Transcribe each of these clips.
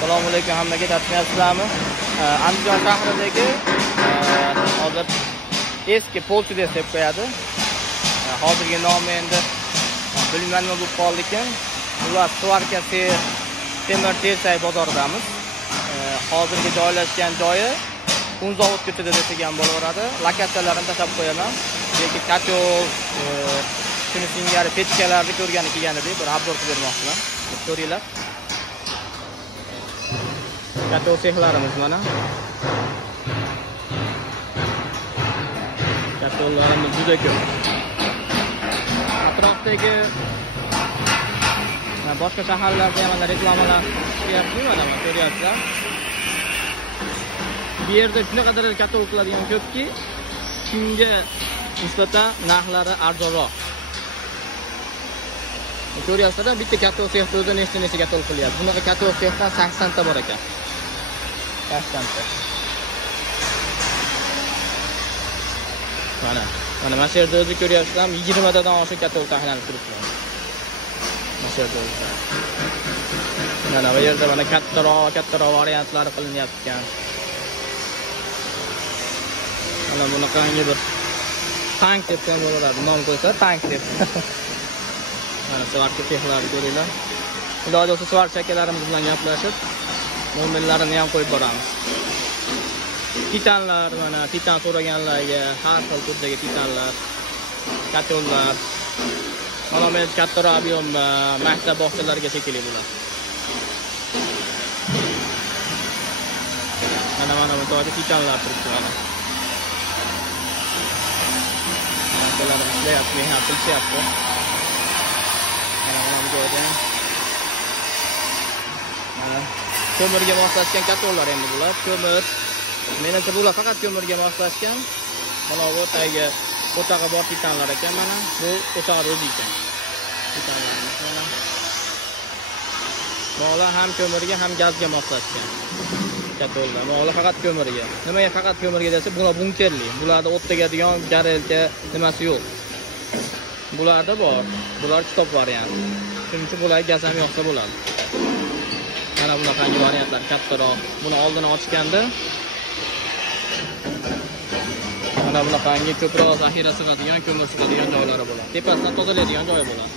Assalomu alaykum hammaga, tashlabsizlarmi? Andijon shahridagi hozir eski Polchi deb qo'yadi. Hozirgi nomi endi bilmayman nima bo'lib qoldi ekan. Ular Svarka temir tersak bozoridamiz. Hozirgi joylashgan joyi Unzovod ko'chada degan bo'laveradi. Lokatsiyalarini tashlab qo'yaman. Lekin katyol, shuni singari pechkalarni ko'rgani kelgan edik. Bir obzor bermoqchiman. Ko'ringlar. Katyol sexlarimiz mana. Katyollarimiz juda ko'p. Atrofdagi boshqa shaharlarda ham reklamalar qilyapti, mana ko'ryapsizlar. Bu yerda shunaqa qadar katyol qiladigan ko'pki, shunga nisbatan narxlari arzonroq. Ko'ryapsizlar, bitta katyol sexda o'zi nechta katyol qilyapti. Bunaqa katyol sexdan 80 ta bor ekan. 80 ta. Mana shu yerda o'zi ko'ryapsizlar, 20 tadan oshiq katyol taxlanib turibdi. Mana shu yerda. Mana bu yerda mana kattaroq variantlari qilinyapti ekan. Mana bunaqangi bir tank deb ham bo'laradi, nom qo'ysa tank deb. Mana Svarka sexlari ko'ringlar. Iloji bo'lsa Svarka akalarimiz bilan gaplashib, mo'minlarini ham qo'yib boramiz. Titanlar, mana titan so'raganlarga har xil turdagi titanlar, katyollar. Mana men kattaroq ob'yom maktab bog'chalariga shekilli bo'ladi. Mana bu to'g'ri titanlar turibdi mana. Akalar ishlayapti, mehnat qilishyapti. Mana bu joyda ko'mirga moslashgan katyollar endi bular. Ko'mir. Menimcha bular faqat ko'mirga moslashgan. Mana bu o'taga bor titanlar ekan mana. Bu o'taga o'zi ekan. Titanlar mana. Bular ham ko'mirga ham gazga moslashgan. Katyollar. Bular faqat ko'mirga. Nimaga faqat ko'mirga desa, bular bunkerli. Bularda o't tegadigan garelka nimasi yo'q. Bularda bor. Bular stop variant. Shuning uchun bular gaz ham yoqsa bo'ladi. Mana bunaqangi variantlar kattaroq. Buni oldini ochganda mana bunaqangi ko'proq zaxira sig'adigan, ko'mir sig'adigan joylari bo'ladi. Tepasidan tozalaydigan joyi bo'ladi.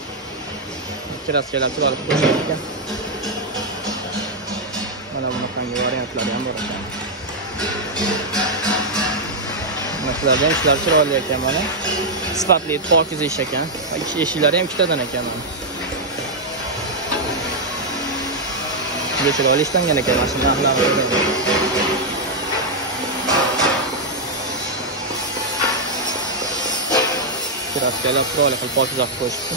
Kraskalar chiqarib qo'yilgan ekan. Mana bunaqangi variantlar ham bor ekan. Masalan, ishlar chiroyli ekan mana. Sifatli, pokiz ish ekan. Eshiklari ham ikkitadan ekan mana. Chiroyli ishlangan ekan mashina narxlari. Kraskalar chiroyli qilib pokiz qilib qo'yishdi.